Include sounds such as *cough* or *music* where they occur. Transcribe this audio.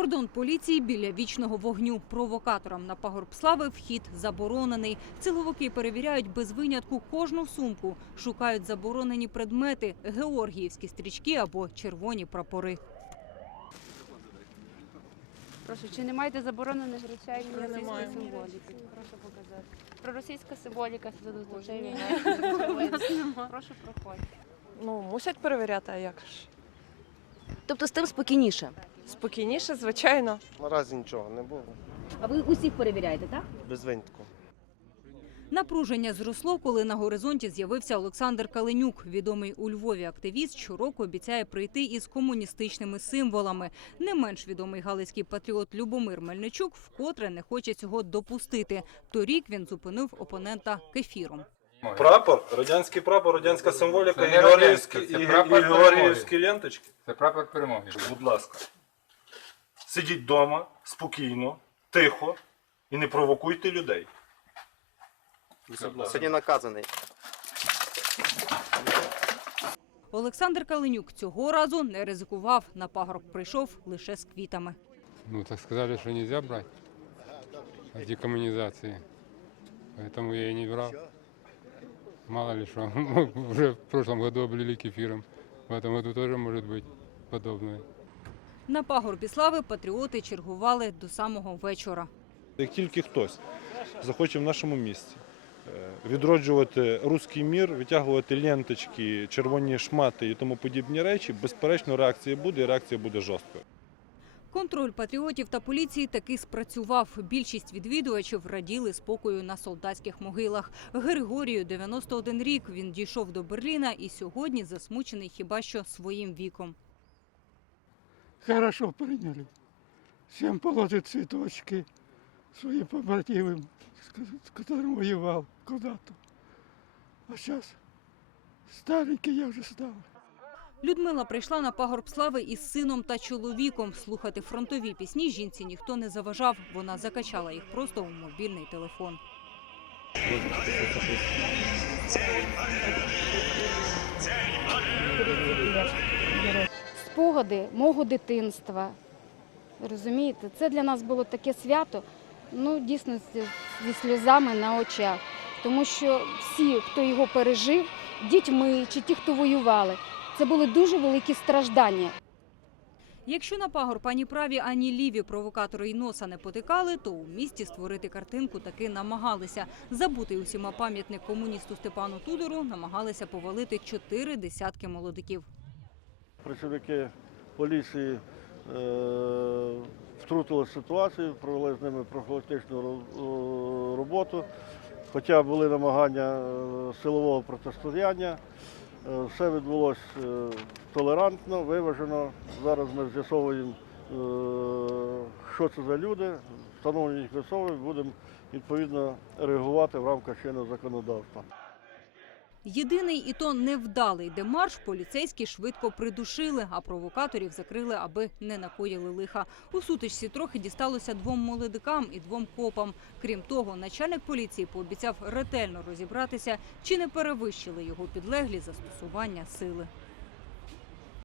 Кордон поліції біля вічного вогню. Провокаторам на пагорб слави вхід заборонений. Силовики перевіряють без винятку кожну сумку, шукають заборонені предмети, георгіївські стрічки або червоні прапори. Прошу, чи не маєте заборонених речей російської символіки? Прошу показати. Проросійська символіка ні. У нас *laughs* нема. Прошу проходьте. Ну, мусять перевіряти, а як ж? Тобто з тим спокійніше. Спокійніше, звичайно. Наразі нічого не було. А ви усіх перевіряєте, так? Без винятку. Напруження зросло, коли на горизонті з'явився Олександр Каленюк. Відомий у Львові активіст щороку обіцяє прийти із комуністичними символами. Не менш відомий галицький патріот Любомир Мельничук вкотре не хоче цього допустити. Торік він зупинив опонента кефіром. Прапор, радянський прапор, радянська символіка і георгіївські ленточки. Це прапор перемоги. Будь ласка, сидіть вдома, спокійно, тихо і не провокуйте людей. Сьогодні наказаний. Олександр Каленюк цього разу не ризикував. На пагорб прийшов лише з квітами. Ну, так сказали, что нельзя брать от декоммунизации. Поэтому я и не брал. Мало ли что. *laughs* Уже в прошлом году облили кефиром. В этом году тоже может быть подобное. На пагорбі слави патріоти чергували до самого вечора. Як тільки хтось захоче в нашому місті е, відроджувати руський мір, витягувати ленточки, червоні шмати і тому подібні речі, безперечно, реакція буде, і реакція буде жорсткою. Контроль патріотів та поліції таки спрацював. Більшість відвідувачів раділи спокою на солдатських могилах. Григорію 91 рік. Він дійшов до Берліна і сьогодні засмучений хіба що своїм віком. Хорошо приняли. Всем положить цветочки своим побратимам, с которым воевал когда-то. А сейчас старенький я уже стал. Людмила прийшла на пагорб слави із сином та чоловіком. Слухати фронтові пісні жінці ніхто не заважав. Вона закачала їх просто у мобільний телефон. Спогади мого дитинства. Розумієте, це для нас було таке свято, ну дійсно зі, сльозами на очах. Тому що всі, хто його пережив, дітьми чи ті, хто воювали, це були дуже великі страждання. Якщо на пагорб ані праві, ані ліві провокатори й носа не потикали, то у місті створити картинку таки намагалися. Забути усіма пам'ятник комуністу Степану Тудору намагалися повалити чотири десятки молодиків. Працівники поліції е, втрутили ситуацію, провели з ними профілактичну роботу. Хоча були намагання е, силового протистояння, е, все відбулося е, толерантно, виважено. Зараз ми з'ясовуємо, е, що це за люди, встановлюємо їх особи, будемо відповідно реагувати в рамках чинного законодавства. Єдиний і то невдалий демарш поліцейські швидко придушили, а провокаторів закрили, аби не накоїли лиха. У сутичці трохи дісталося двом молодикам і двом копам. Крім того, начальник поліції пообіцяв ретельно розібратися, чи не перевищили його підлеглі застосування сили.